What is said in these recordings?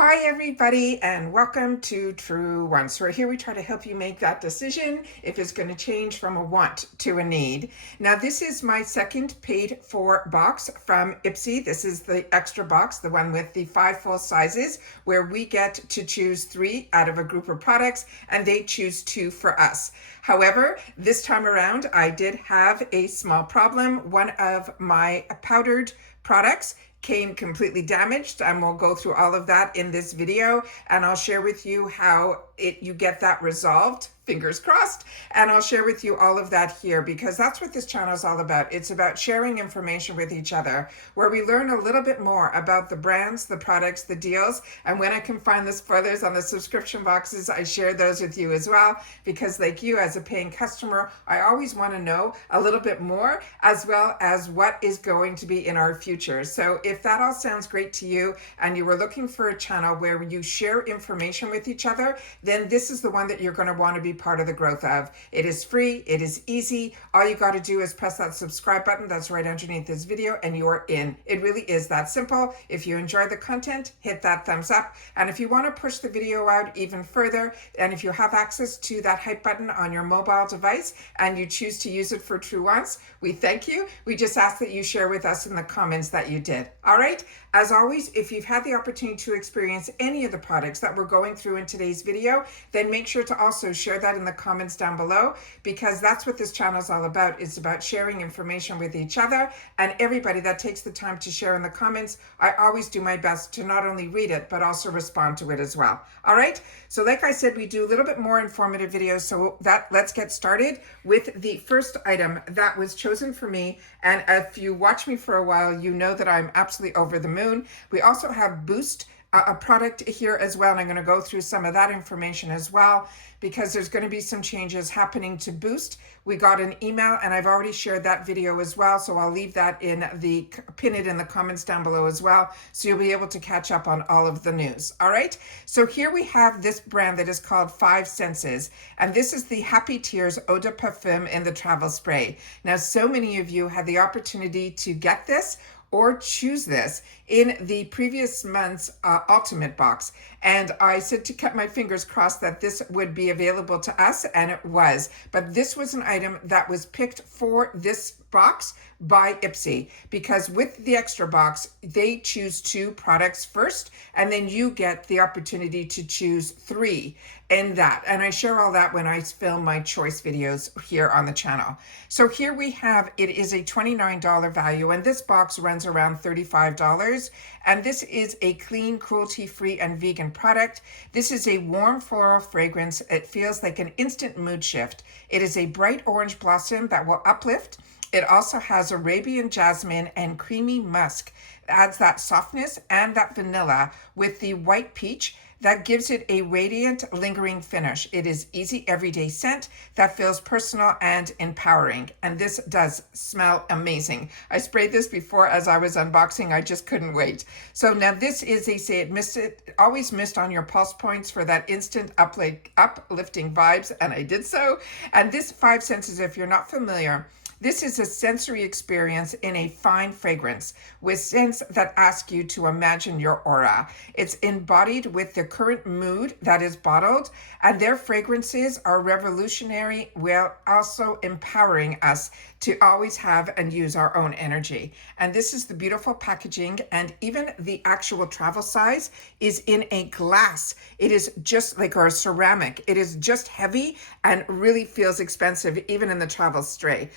Hi everybody and welcome to Truewants. So here we try to help you make that decision if it's going to change from a want to a need. Now this is my second paid for box from IPSY. This is the extra box, the one with the 5 full sizes, where we get to choose 3 out of a group of products and they choose 2 for us. However, this time around I did have a small problem. One of my powdered products came completely damaged, and we'll go through all of that in this video, and I'll share with you how you get that resolved, fingers crossed, and I'll share with you all of that here because that's what this channel is all about. It's about sharing information with each other where we learn a little bit more about the brands, the products, the deals, and when I can find the spoilers on the subscription boxes, I share those with you as well because like you as a paying customer, I always want to know a little bit more as well as what is going to be in our future. So if that all sounds great to you and you were looking for a channel where you share information with each other, then this is the one that you're going to want to be part of the growth of. It is free, it is easy. All you got to do is press that subscribe button that's right underneath this video and you're in. It really is that simple. If you enjoy the content, hit that thumbs up. And if you want to push the video out even further, and if you have access to that hype button on your mobile device and you choose to use it for Truewants, we thank you. We just ask that you share with us in the comments that you did. All right. As always, if you've had the opportunity to experience any of the products that we're going through in today's video, then make sure to also share that in the comments down below because that's what this channel is all about. It's about sharing information with each other, and everybody that takes the time to share in the comments, I always do my best to not only read it, but also respond to it as well. All right. So like I said, we do a little bit more informative videos. So let's get started with the first item that was chosen for me. And if you watch me for a while, you know that I'm absolutely over the moon. We also have Boost, a product here as well, and I'm going to go through some of that information as well because there's going to be some changes happening to Boost. We got an email and I've already shared that video as well, so I'll leave that pin it in the comments down below as well, so you'll be able to catch up on all of the news. All right, so here we have this brand that is called 5 Senses, and this is the Happy Tears Eau de Parfum in the travel spray. Now, so many of you had the opportunity to get this or choose this in the previous month's ultimate box. And I said to keep my fingers crossed that this would be available to us, and it was. But this was an item that was picked for this box by IPSY because with the extra box, they choose 2 products first, and then you get the opportunity to choose 3 in that. And I share all that when I film my choice videos here on the channel. So here we have, it is a $29 value, and this box runs around $35. And this is a clean, cruelty-free, and vegan product. This is a warm floral fragrance. It feels like an instant mood shift. It is a bright orange blossom that will uplift. It also has Arabian jasmine and creamy musk. It adds that softness and that vanilla with the white peach that gives it a radiant, lingering finish. It is easy everyday scent that feels personal and empowering. And this does smell amazing. I sprayed this before as I was unboxing. I just couldn't wait. So now this is, they say it always mist on your pulse points for that instant uplifting vibes. And I did so. And this 5 Senses, if you're not familiar, this is a sensory experience in a fine fragrance with scents that ask you to imagine your aura. It's embodied with the current mood that is bottled, and their fragrances are revolutionary while also empowering us to always have and use our own energy. And this is the beautiful packaging, and even the actual travel size is in a glass. It is just like, or a ceramic. It is just heavy and really feels expensive even in the travel spray.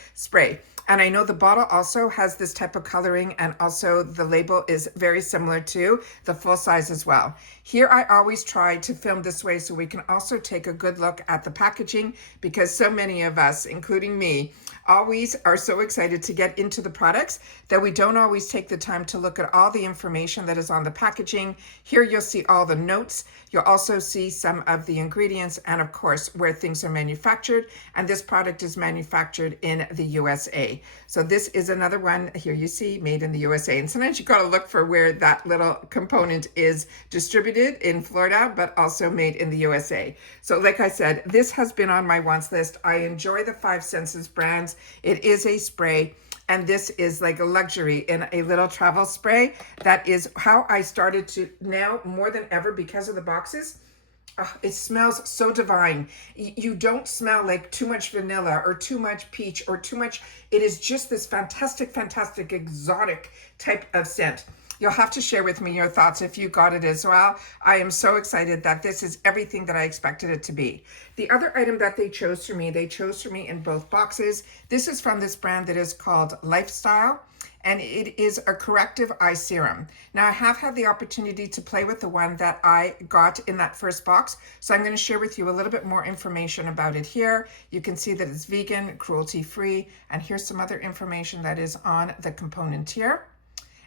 And I know the bottle also has this type of coloring, and also the label is very similar to the full size as well. Here I always try to film this way so we can also take a good look at the packaging because so many of us, including me, always are so excited to get into the products that we don't always take the time to look at all the information that is on the packaging. Here you'll see all the notes. You'll also see some of the ingredients and of course where things are manufactured. And this product is manufactured in the USA. So this is another one here you see made in the USA. And sometimes you gotta look for where that little component is distributed in Florida, but also made in the USA. So like I said, this has been on my wants list. I enjoy the 5 Senses brands. It is a spray. And this is like a luxury in a little travel spray. That is how I started to, now more than ever, because of the boxes. Oh, it smells so divine. You don't smell like too much vanilla or too much peach or too much. It is just this fantastic, fantastic, exotic type of scent. You'll have to share with me your thoughts if you got it as well. I am so excited that this is everything that I expected it to be. The other item that they chose for me in both boxes. This is from this brand that is called Lifestyle, and it is a corrective eye serum. Now, I have had the opportunity to play with the one that I got in that first box, so I'm going to share with you a little bit more information about it here. You can see that it's vegan, cruelty-free, and here's some other information that is on the component here.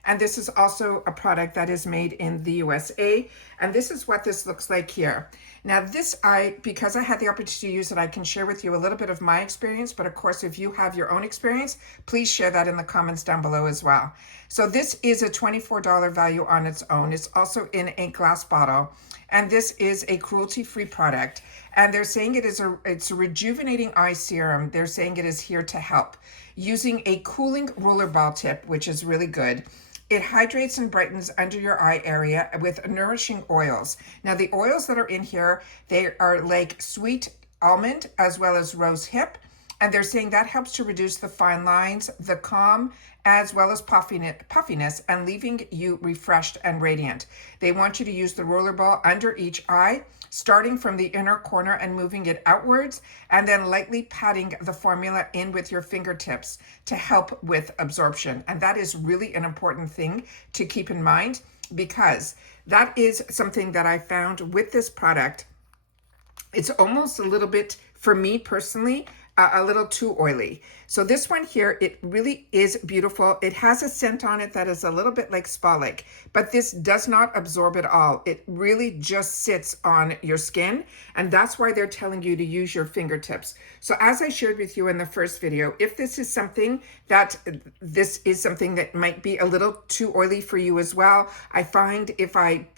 And this is also a product that is made in the USA. And this is what this looks like here. Now this, because I had the opportunity to use it, I can share with you a little bit of my experience. But of course, if you have your own experience, please share that in the comments down below as well. So this is a $24 value on its own. It's also in a glass bottle. And this is a cruelty-free product. And they're saying it's a rejuvenating eye serum. They're saying it is here to help. Using a cooling rollerball tip, which is really good. It hydrates and brightens under your eye area with nourishing oils. Now, the oils that are in here, they are like sweet almond as well as rose hip. And they're saying that helps to reduce the fine lines, the calm, as well as puffiness, and leaving you refreshed and radiant. They want you to use the rollerball under each eye, starting from the inner corner and moving it outwards, and then lightly patting the formula in with your fingertips to help with absorption. And that is really an important thing to keep in mind, because that is something that I found with this product. It's almost a little bit, for me personally, a little too oily. So this one here, it really is beautiful. It has a scent on it that is a little bit like spa-like, but this does not absorb at all. It really just sits on your skin, and that's why they're telling you to use your fingertips. So as I shared with you in the first video, if this is something that might be a little too oily for you as well, I find if I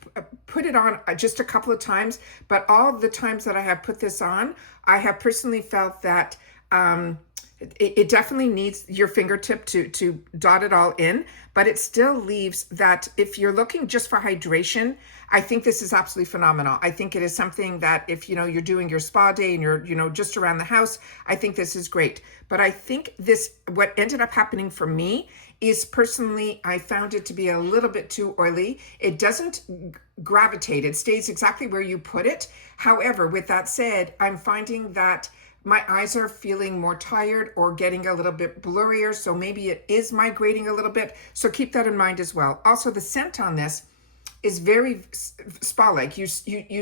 put it on just a couple of times, but all the times that I have put this on, I have personally felt that it definitely needs your fingertip to dot it all in, but it still leaves that if you're looking just for hydration, I think this is absolutely phenomenal. I think it is something that if you're doing your spa day and you're just around the house, I think this is great. But I think what ended up happening for me is personally, I found it to be a little bit too oily. It doesn't gravitate. It stays exactly where you put it. However, with that said, I'm finding that my eyes are feeling more tired or getting a little bit blurrier. So maybe it is migrating a little bit. So keep that in mind as well. Also, the scent on this is very spa-like. You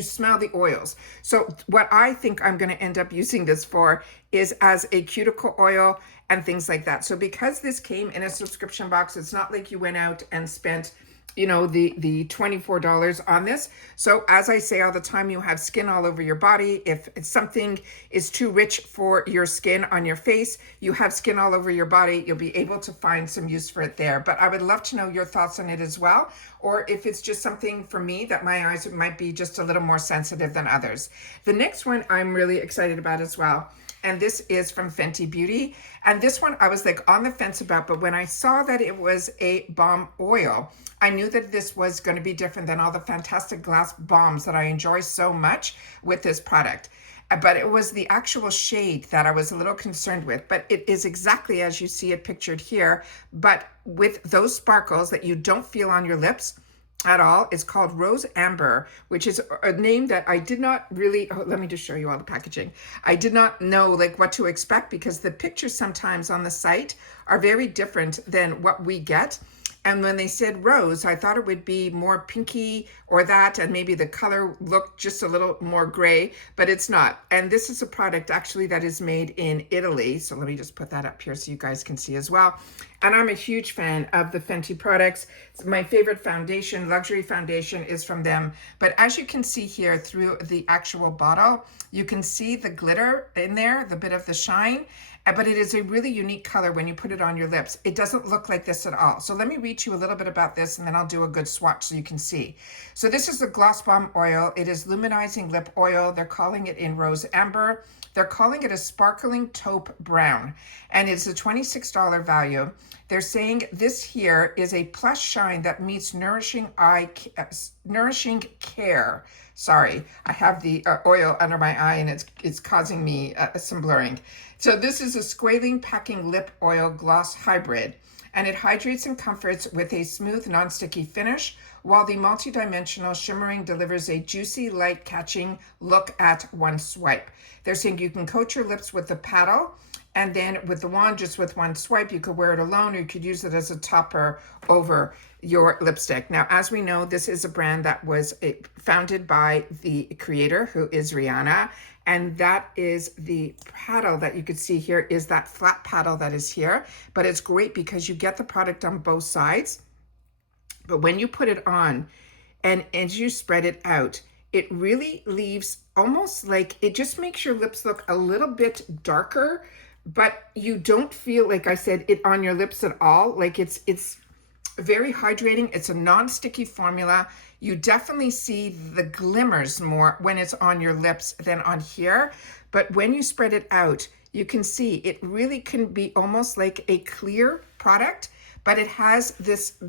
smell the oils. So what I think I'm going to end up using this for is as a cuticle oil and things like that. So because this came in a subscription box, it's not like you went out and spent the $24 on this. So as I say all the time, you have skin all over your body. If something is too rich for your skin on your face, you have skin all over your body, you'll be able to find some use for it there. But I would love to know your thoughts on it as well, or if it's just something for me that my eyes might be just a little more sensitive than others. The next one I'm really excited about as well, and this is from Fenty Beauty. And this one I was like on the fence about, but when I saw that it was a balm oil, I knew that this was going to be different than all the fantastic glass balms that I enjoy so much with this product. But it was the actual shade that I was a little concerned with. But it is exactly as you see it pictured here, but with those sparkles that you don't feel on your lips at all. It's called Rose Amber, which is a name that I did not really, let me just show you all the packaging. I did not know like what to expect, because the pictures sometimes on the site are very different than what we get. And when they said rose, I thought it would be more pinky or that, and maybe the color looked just a little more gray, but it's not. And this is a product actually that is made in Italy. So let me just put that up here so you guys can see as well. And I'm a huge fan of the Fenty products. My favorite foundation, luxury foundation, is from them. But as you can see here through the actual bottle, you can see the glitter in there, the bit of the shine. But it is a really unique color when you put it on your lips. It doesn't look like this at all. So let me read you a little bit about this, and then I'll do a good swatch so you can see. So So this is the Gloss Bomb oil. It is luminizing lip oil. They're calling it in rose amber. They're calling it a sparkling taupe brown, and it's a $26 value. They're saying this here is a plus shine that meets nourishing care. Sorry, I have the oil under my eye and it's causing me some blurring. So this is a squalene packing lip oil gloss hybrid, and it hydrates and comforts with a smooth non-sticky finish, while the multi-dimensional shimmering delivers a juicy, light-catching look at one swipe. They're saying you can coat your lips with the paddle, and then with the wand, just with one swipe, you could wear it alone, or you could use it as a topper over your lipstick. Now, as we know, this is a brand that was founded by the creator, who is Rihanna, and that is the paddle that you could see here is that flat paddle that is here, but it's great because you get the product on both sides. But when you put it on and as you spread it out, it really leaves almost like, it just makes your lips look a little bit darker, but you don't feel, like I said, it on your lips at all. Like it's very hydrating. It's a non-sticky formula. You definitely see the glimmers more when it's on your lips than on here. But when you spread it out, you can see it really can be almost like a clear product, but it has this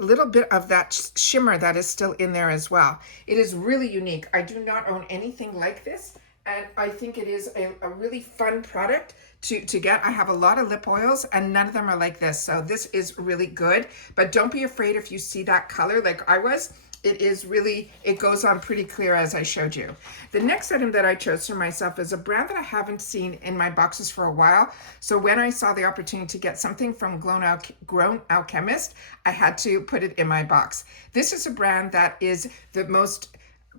little bit of that shimmer that is still in there as well. It is really unique. I do not own anything like this, and I think it is a really fun product to get. I have a lot of lip oils and none of them are like this. So this is really good, but don't be afraid if you see that color like I was. It is really, it goes on pretty clear as I showed you. The next item that I chose for myself is a brand that I haven't seen in my boxes for a while. So when I saw the opportunity to get something from Grown Alchemist, I had to put it in my box. This is a brand that is the most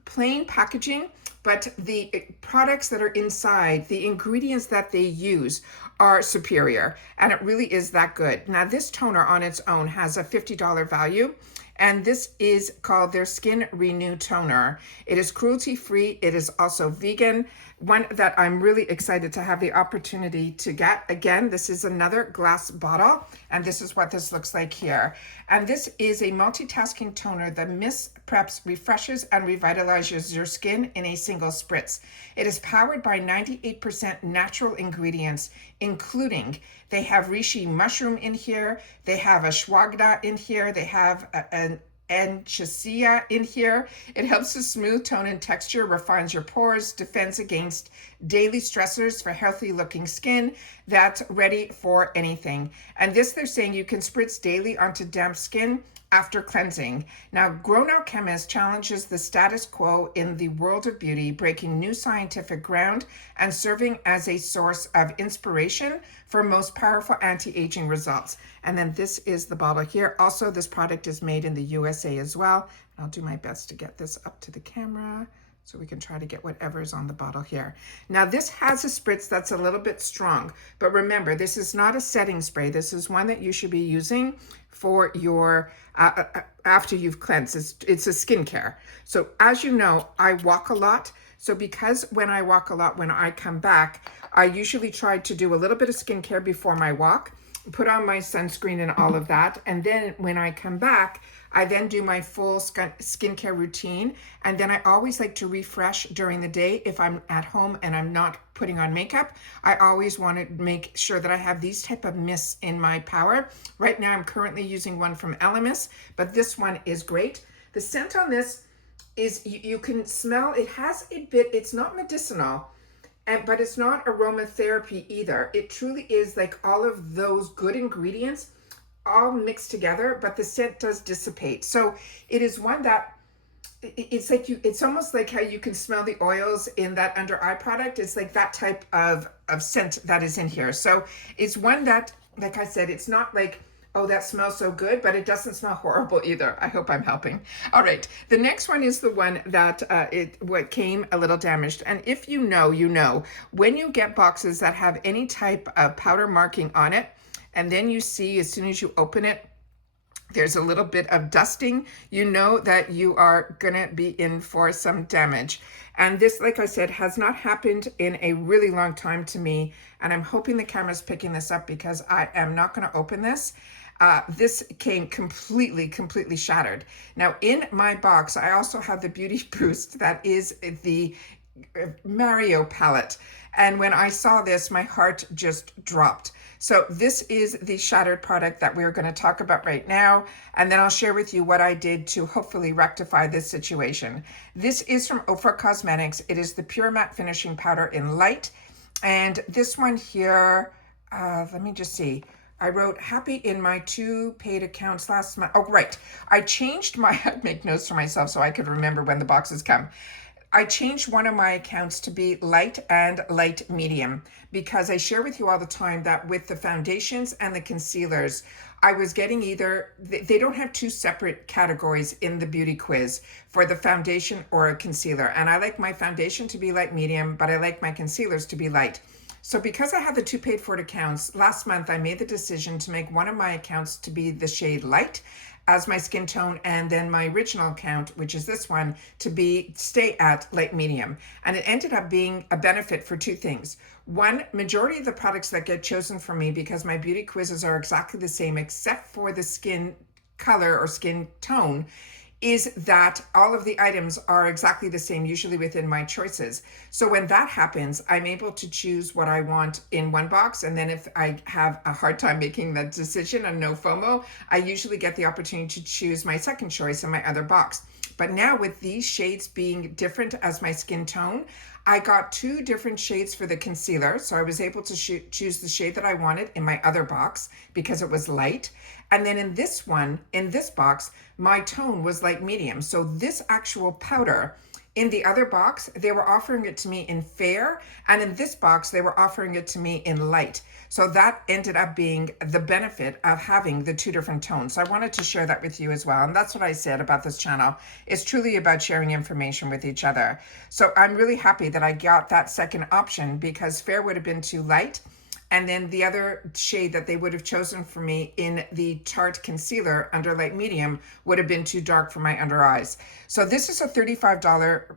plain packaging, but the products that are inside, the ingredients that they use are superior, and it really is that good. Now this toner on its own has a $50 value, and this is called their Skin Renew Toner. It is cruelty-free. It is also vegan. One that I'm really excited to have the opportunity to get. Again, this is another glass bottle, and this is what this looks like here. And this is a multitasking toner that mists, preps, refreshes, and revitalizes your skin in a single spritz. It is powered by 98% natural ingredients, including they have reishi mushroom in here, they have ashwagandha in here, they have an Chia in here. It helps to smooth tone and texture, refines your pores, defends against daily stressors for healthy looking skin that's ready for anything. And this, they're saying you can spritz daily onto damp skin after cleansing. Now, Grown Alchemist challenges the status quo in the world of beauty, breaking new scientific ground and serving as a source of inspiration for most powerful anti-aging results. And then this is the bottle here. Also, this product is made in the USA as well. I'll do my best to get this up to the camera so we can try to get whatever's on the bottle here. Now this has a spritz that's a little bit strong, but remember, this is not a setting spray. This is one that you should be using for your, after you've cleansed. It's a skincare. So as you know, I walk a lot. So because when I walk a lot, when I come back, I usually try to do a little bit of skincare before my walk, put on my sunscreen and all of that. And then when I come back, I then do my full skincare routine. And then I always like to refresh during the day. If I'm at home and I'm not putting on makeup, I always want to make sure that I have these type of mists in my power. Right now, I'm currently using one from Elemis, but this one is great. The scent on this is, you can smell, it has a bit, it's not medicinal, but it's not aromatherapy either. It truly is like all of those good ingredients all mixed together, but the scent does dissipate. So it is one that it's like it's almost like how you can smell the oils in that under eye product. It's like that type of scent that is in here. So it's one that, like I said, it's not like, oh, that smells so good, but it doesn't smell horrible either. I hope I'm helping. All right, the next one is the one that what came a little damaged. And if you know, you know, when you get boxes that have any type of powder marking on it, and then you see as soon as you open it, there's a little bit of dusting, you know that you are gonna be in for some damage. And this, like I said, has not happened in a really long time to me. And I'm hoping the camera's picking this up because I am not gonna open this. This came completely shattered. Now in my box, I also have the Beauty Boost that is the Mario palette. And when I saw this, my heart just dropped. So this is the shattered product that we're going to talk about right now. And then I'll share with you what I did to hopefully rectify this situation. This is from Ofra Cosmetics. It is the Pure Matte Finishing Powder in Light. And this one here, let me just see. I wrote happy in my 2 paid accounts last month. Oh, right. I changed my, I make notes for myself so I could remember when the boxes come. I changed one of my accounts to be light and light medium because I share with you all the time that with the foundations and the concealers, I was getting either, they don't have 2 separate categories in the beauty quiz for the foundation or a concealer. And I like my foundation to be light medium, but I like my concealers to be light. So because I have the 2 paid for it accounts, last month I made the decision to make one of my accounts to be the shade light as my skin tone, and then my original account, which is this one, to stay at light medium. And it ended up being a benefit for 2 things. One, majority of the products that get chosen for me, because my beauty quizzes are exactly the same except for the skin color or skin tone, is that all of the items are exactly the same, usually within my choices. So when that happens, I'm able to choose what I want in one box. And then if I have a hard time making that decision and no FOMO, I usually get the opportunity to choose my second choice in my other box. But now with these shades being different as my skin tone, I got 2 different shades for the concealer. So I was able to choose the shade that I wanted in my other box because it was light. And then in this one, in this box, my tone was light medium. So this actual powder, in the other box, they were offering it to me in fair. And in this box, they were offering it to me in light. So that ended up being the benefit of having the 2 different tones. So I wanted to share that with you as well. And that's what I said about this channel. It's truly about sharing information with each other. So I'm really happy that I got that second option because fair would have been too light. And then the other shade that they would have chosen for me in the Tarte concealer under light medium would have been too dark for my under eyes. So this is a $35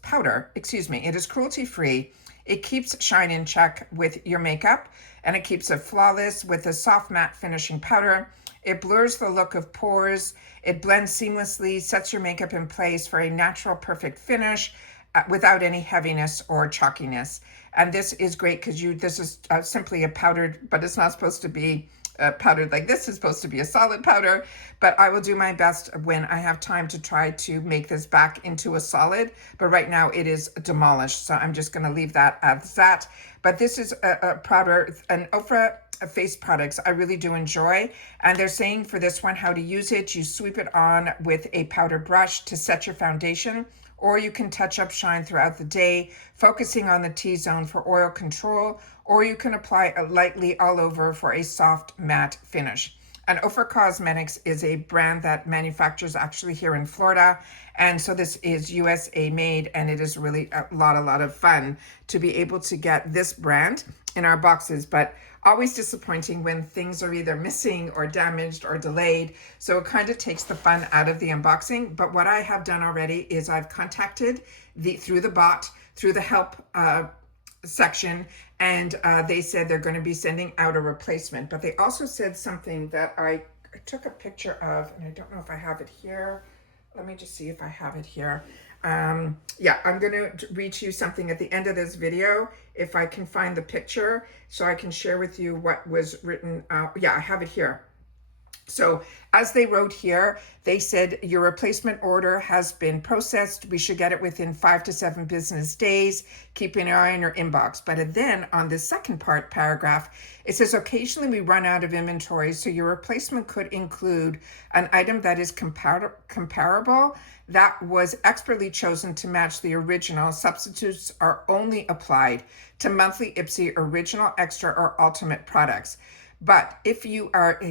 powder. Excuse me. It is cruelty free. It keeps shine in check with your makeup, and it keeps it flawless with a soft matte finishing powder. It blurs the look of pores. It blends seamlessly, sets your makeup in place for a natural, perfect finish without any heaviness or chalkiness. And this is great because this is simply a powdered, but it's not supposed to be powdered like this. It's supposed to be a solid powder, but I will do my best when I have time to try to make this back into a solid. But right now it is demolished, so I'm just going to leave that as that. But this is a powder, an Ofra face products I really do enjoy. And they're saying for this one how to use it. You sweep it on with a powder brush to set your foundation, or you can touch up shine throughout the day, focusing on the T-zone for oil control, or you can apply it lightly all over for a soft matte finish. And Ofra Cosmetics is a brand that manufactures actually here in Florida. And so this is USA made, and it is really a lot of fun to be able to get this brand in our boxes. But always disappointing when things are either missing or damaged or delayed. So it kind of takes the fun out of the unboxing. But what I have done already is I've contacted through the bot, through the help section, and they said they're going to be sending out a replacement. But they also said something that I took a picture of, and I don't know if I have it here. Let me just see if I have it here. Yeah, I'm going to read you something at the end of this video if I can find the picture so I can share with you what was written. Yeah, I have it here. So as they wrote here, they said your replacement order has been processed. We should get it within 5 to 7 business days. Keep an eye on your inbox. But then on the second paragraph, it says occasionally we run out of inventory. So your replacement could include an item that is comparable, that was expertly chosen to match the original. Substitutes are only applied to monthly IPSY original, extra, or ultimate products. But if you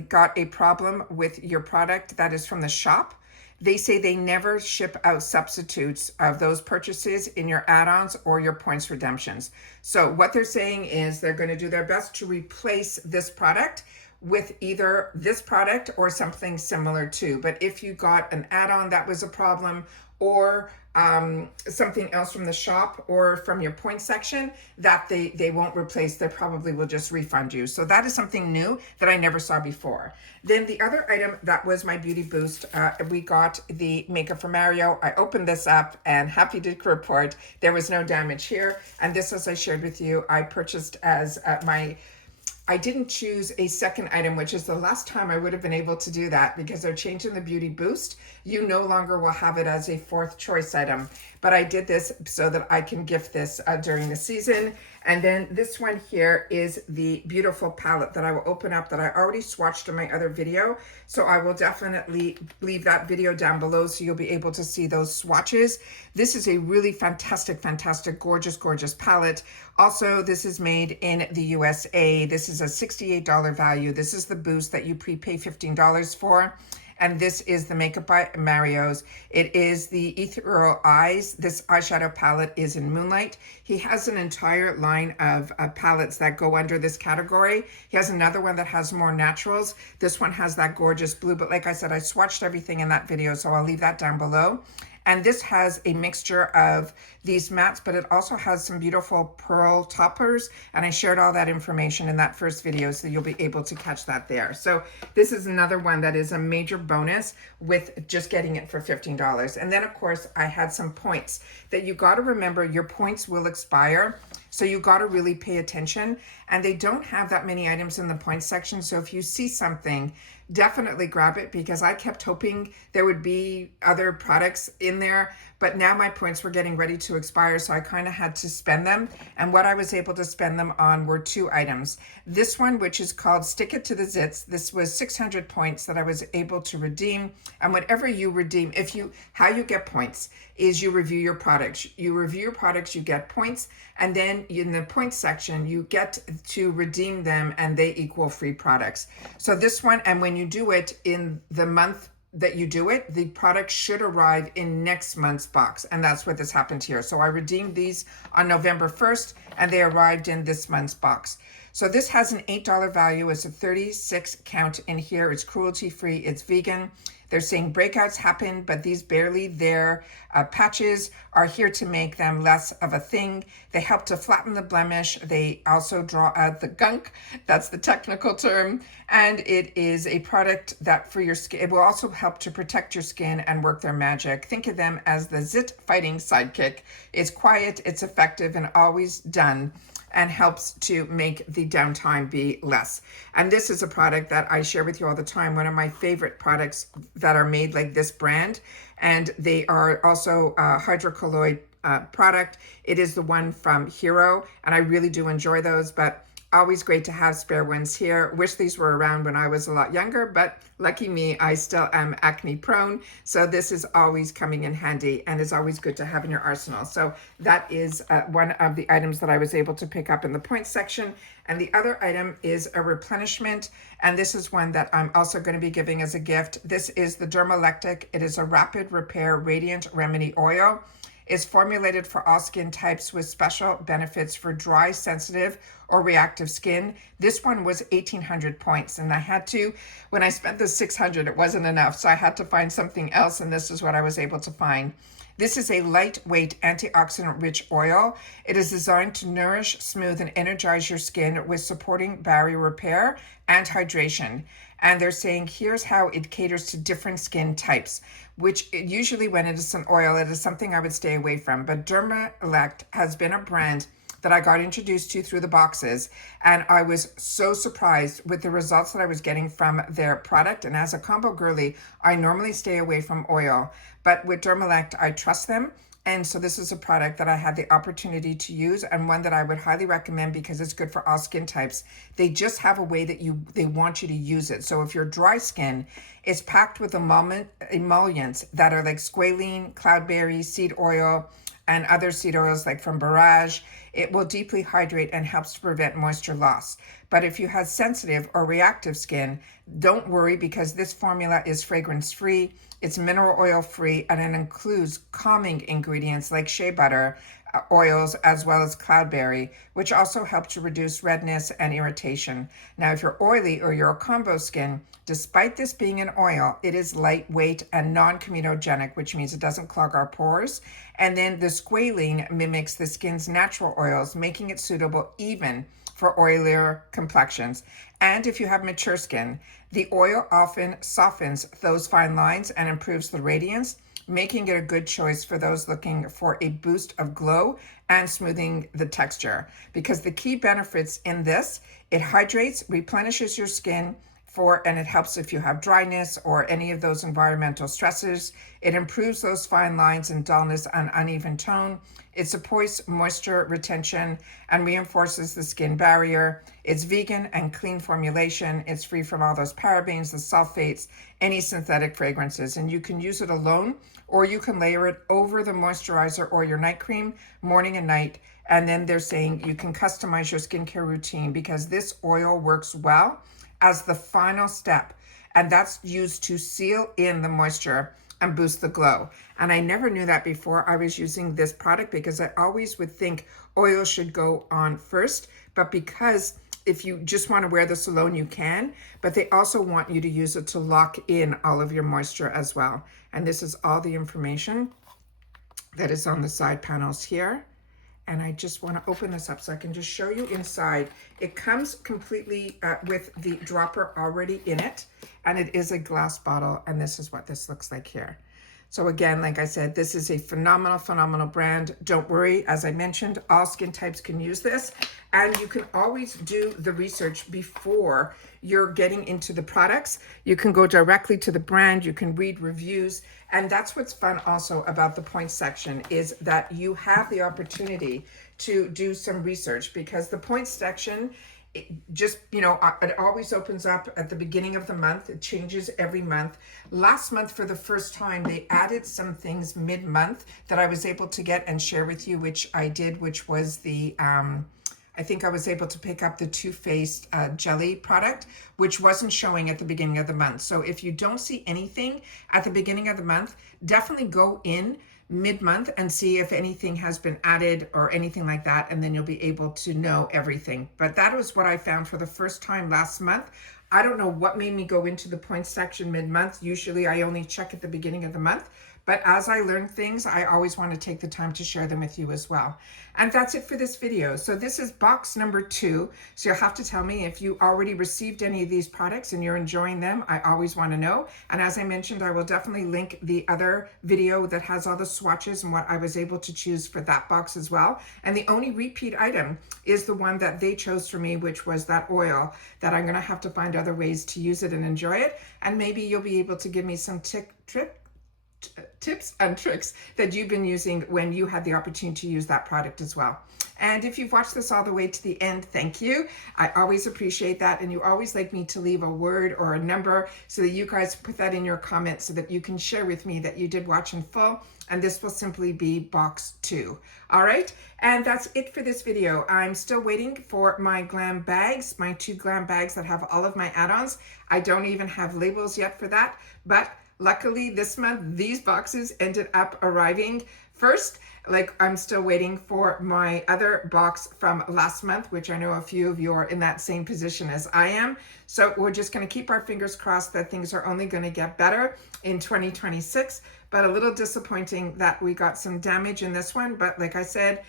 got a problem with your product that is from the shop, they say they never ship out substitutes of those purchases in your add-ons or your points redemptions. So what they're saying is they're going to do their best to replace this product with either this product or something similar too. But if you got an add-on that was a problem, or something else from the shop or from your point section that they won't replace, they probably will just refund you. So that is something new that I never saw before. Then the other item that was my beauty boost, we got the Makeup for Mario. I opened this up and happy to report there was no damage here. And this, as I shared with you, I purchased as I didn't choose a second item, which is the last time I would have been able to do that because they're changing the Beauty Boost. You no longer will have it as a fourth choice item, but I did this so that I can gift this during the season. And then this one here is the beautiful palette that I will open up that I already swatched in my other video. So I will definitely leave that video down below so you'll be able to see those swatches. This is a really fantastic, gorgeous, gorgeous palette. Also, this is made in the USA. This is a $68 value. This is the boost that you prepay $15 for. And this is the Makeup by Mario's. It is the Ethereal Eyes. This eyeshadow palette is in Moonlight. He has an entire line of palettes that go under this category. He has another one that has more naturals. This one has that gorgeous blue, but like I said, I swatched everything in that video, so I'll leave that down below. And this has a mixture of these mattes, but it also has some beautiful pearl toppers. And I shared all that information in that first video, so you'll be able to catch that there. So this is another one that is a major bonus with just getting it for $15. And then of course I had some points that you got to remember your points will expire. So you got to really pay attention, and they don't have that many items in the points section. So if you see something, definitely grab it, because I kept hoping there would be other products in there, but now my points were getting ready to expire, so I kind of had to spend them. And what I was able to spend them on were two items. This one, which is called Stick It to the Zits. This was 600 points that I was able to redeem. And whatever you redeem, how you get points is you review your products. You review your products, you get points, and then in the points section, you get to redeem them and they equal free products. So this one, and when you do it in the month that you do it, the product should arrive in next month's box. And that's what this happened here. So I redeemed these on November 1st and they arrived in this month's box. So this has an $8 value. It's a 36 count in here. It's cruelty free, it's vegan. They're saying breakouts happen, but these barely there patches are here to make them less of a thing. They help to flatten the blemish. They also draw out the gunk. That's the technical term. And it is a product that for your skin, it will also help to protect your skin and work their magic. Think of them as the zit fighting sidekick. It's quiet, it's effective, and always done, and helps to make the downtime be less. And this is a product that I share with you all the time, one of my favorite products that are made like this brand. And they are also a hydrocolloid product. It is the one from Hero, and I really do enjoy those, but always great to have spare ones here. Wish these were around when I was a lot younger, but lucky me, I still am acne prone. So this is always coming in handy and is always good to have in your arsenal. So that is one of the items that I was able to pick up in the points section. And the other item is a replenishment. And this is one that I'm also going to be giving as a gift. This is the Dermalectic. It is a rapid repair radiant remedy oil. Is formulated for all skin types with special benefits for dry, sensitive, or reactive skin. This one was 1,800 points, and I had to, when I spent the 600, it wasn't enough, so I had to find something else, and this is what I was able to find. This is a lightweight antioxidant-rich oil. It is designed to nourish, smooth, and energize your skin with supporting barrier repair and hydration. And they're saying, here's how it caters to different skin types, which usually when it is an oil, it is something I would stay away from. But Dermalect has been a brand that I got introduced to through the boxes. And I was so surprised with the results that I was getting from their product. And as a combo girly, I normally stay away from oil. But with Dermalect, I trust them. And so this is a product that I had the opportunity to use, and one that I would highly recommend because it's good for all skin types. They just have a way that they want you to use it. So if you're dry skin, it's packed with emollients that are like squalene, cloudberry, seed oil, and other seed oils like from Barrage. it will deeply hydrate and helps to prevent moisture loss. But if you have sensitive or reactive skin, don't worry, because this formula is fragrance free, it's mineral oil free, and it includes calming ingredients like shea butter, oils, as well as cloudberry, which also help to reduce redness and irritation. Now, if you're oily or you're a combo skin, despite this being an oil, it is lightweight and non-comedogenic, which means it doesn't clog our pores. And then the squalene mimics the skin's natural oils, making it suitable even for oilier complexions. And if you have mature skin, the oil often softens those fine lines and improves the radiance, making it a good choice for those looking for a boost of glow and smoothing the texture. Because the key benefits in this, it hydrates, replenishes your skin, and it helps if you have dryness or any of those environmental stresses. It improves those fine lines and dullness and uneven tone. It supports moisture retention and reinforces the skin barrier. It's vegan and clean formulation. It's free from all those parabens, the sulfates, any synthetic fragrances. And you can use it alone, or you can layer it over the moisturizer or your night cream morning and night. And then they're saying you can customize your skincare routine, because this oil works well as the final step, and that's used to seal in the moisture and boost the glow. And I never knew that before I was using this product, because I always would think oil should go on first, but because if you just want to wear this alone, you can, but they also want you to use it to lock in all of your moisture as well. And this is all the information that is on the side panels here. And I just want to open this up so I can just show you inside. It comes completely with the dropper already in it, and it is a glass bottle, and this is what this looks like here. So again, like I said, this is a phenomenal brand. Don't worry, as I mentioned, all skin types can use this, and you can always do the research before you're getting into the products. You can go directly to the brand, you can read reviews, and that's what's fun also about the points section, is that you have the opportunity to do some research, because the points section, it just, you know, it always opens up at the beginning of the month. It changes every month. Last month, for the first time, they added some things mid-month that I was able to get and share with you, which I did, which was the, I think I was able to pick up the Too Faced jelly product, which wasn't showing at the beginning of the month. So if you don't see anything at the beginning of the month, definitely go in mid-month and see if anything has been added or anything like that, and then you'll be able to know everything. But that was what I found for the first time last month. I don't know what made me go into the points section mid-month. Usually I only check at the beginning of the month, but as I learn things, I always want to take the time to share them with you as well. And that's it for this video. So this is box number 2. So you'll have to tell me if you already received any of these products and you're enjoying them. I always want to know. And as I mentioned, I will definitely link the other video that has all the swatches and what I was able to choose for that box as well. And the only repeat item is the one that they chose for me, which was that oil that I'm going to have to find other ways to use it and enjoy it. And maybe you'll be able to give me some tips and tricks that you've been using when you had the opportunity to use that product as well. And if you've watched this all the way to the end, thank you. I always appreciate that. And you always like me to leave a word or a number so that you guys put that in your comments so that you can share with me that you did watch in full. And this will simply be box 2. All right. And that's it for this video. I'm still waiting for my glam bags, my 2 glam bags that have all of my add-ons. I don't even have labels yet for that, but luckily this month, these boxes ended up arriving first. Like, I'm still waiting for my other box from last month, which I know a few of you are in that same position as I am. So we're just going to keep our fingers crossed that things are only going to get better in 2026. But a little disappointing that we got some damage in this one. But like I said,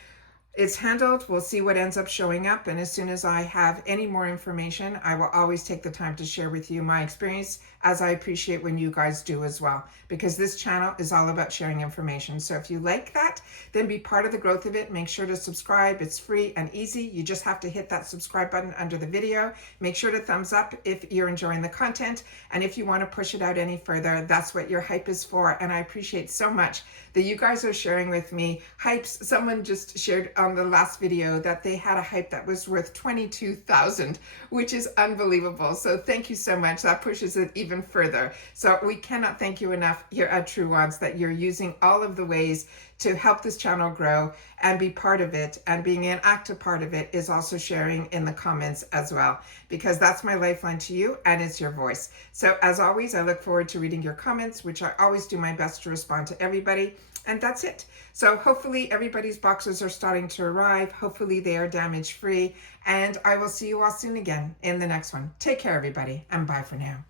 it's handled. We'll see what ends up showing up. And as soon as I have any more information, I will always take the time to share with you my experience, as I appreciate when you guys do as well, because this channel is all about sharing information. So if you like that, then be part of the growth of it. Make sure to subscribe. It's free and easy. You just have to hit that subscribe button under the video. Make sure to thumbs up if you're enjoying the content. And if you want to push it out any further, that's what your hype is for. And I appreciate so much that you guys are sharing with me hypes. Someone just shared on the last video that they had a hype that was worth 22,000, which is unbelievable. So thank you so much. That pushes it even further. So we cannot thank you enough here at Truewants that you're using all of the ways to help this channel grow and be part of it. And being an active part of it is also sharing in the comments as well, because that's my lifeline to you and it's your voice. So as always, I look forward to reading your comments, which I always do my best to respond to everybody. And that's it. So hopefully everybody's boxes are starting to arrive. Hopefully they are damage free. And I will see you all soon again in the next one. Take care, everybody, and bye for now.